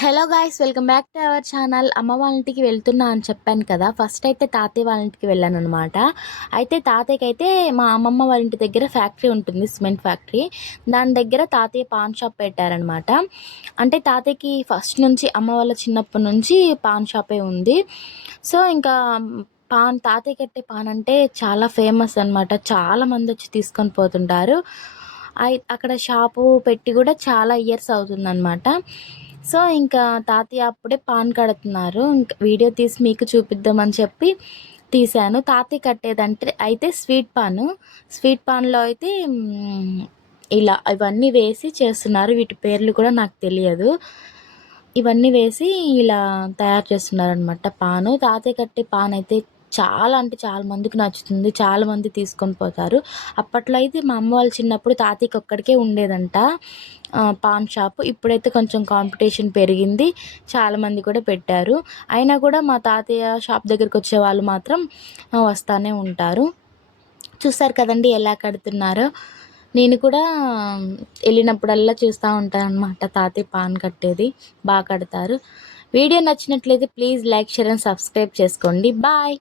Hello guys, welcome back to our channel. అమ్మ వాళ్ళ ఇంటికి వెళ్తున్నా అని చెప్పాను కదా. ఫస్ట్ అయితే తాతయ్య వాళ్ళ ఇంటికి వెళ్ళాను అనమాట. అయితే తాతయ్యకి అయితే మా అమ్మమ్మ వాళ్ళ ఇంటి దగ్గర ఫ్యాక్టరీ ఉంటుంది, సిమెంట్ ఫ్యాక్టరీ. దాని దగ్గర తాతయ్య పాన్ షాప్ పెట్టారనమాట. అంటే తాతయ్యకి ఫస్ట్ నుంచి అమ్మ వాళ్ళ చిన్నప్పటి నుంచి పాన్ షాపే ఉంది. సో ఇంకా తాతయ్య కట్టే పాన్ అంటే చాలా ఫేమస్ అనమాట. చాలామంది వచ్చి తీసుకొని పోతుంటారు. అక్కడ షాపు పెట్టి కూడా చాలా ఇయర్స్ అవుతుందన్నమాట. సో ఇంకా తాతయ్య అప్పుడే పాన్ కడుతున్నారు. ఇంక వీడియో తీసి మీకు చూపిద్దామని చెప్పి తీశాను. తాతయ్య కట్టేదంటే అయితే స్వీట్ పాన్లో అయితే ఇలా ఇవన్నీ వేసి చేస్తున్నారు. వీటి పేర్లు కూడా నాకు తెలియదు. ఇవన్నీ వేసి ఇలా తయారు చేస్తున్నారనమాట పాను. తాతయ్య కట్టే పాన్ అయితే చాలా అంటే చాలా మందికి నచ్చుతుంది. చాలామంది తీసుకొని పోతారు. అప్పట్లో అయితే మా అమ్మ వాళ్ళు చిన్నప్పుడు తాతయ్యకి ఒక్కడికే ఉండేదంట పాన్ షాపు. ఇప్పుడైతే కొంచెం కాంపిటీషన్ పెరిగింది. చాలామంది కూడా పెట్టారు. అయినా కూడా మా తాతయ్య షాప్ దగ్గరికి వచ్చేవాళ్ళు మాత్రం వస్తూనే ఉంటారు. చూస్తారు కదండి ఎలా కడుతున్నారో. నేను కూడా వెళ్ళినప్పుడల్లా చూస్తూ ఉంటాను అనమాట తాతయ్య పాన్ కట్టేది. బాగా కడతారు. వీడియో నచ్చినట్లయితే please like, share and subscribe చేసుకోండి. బాయ్.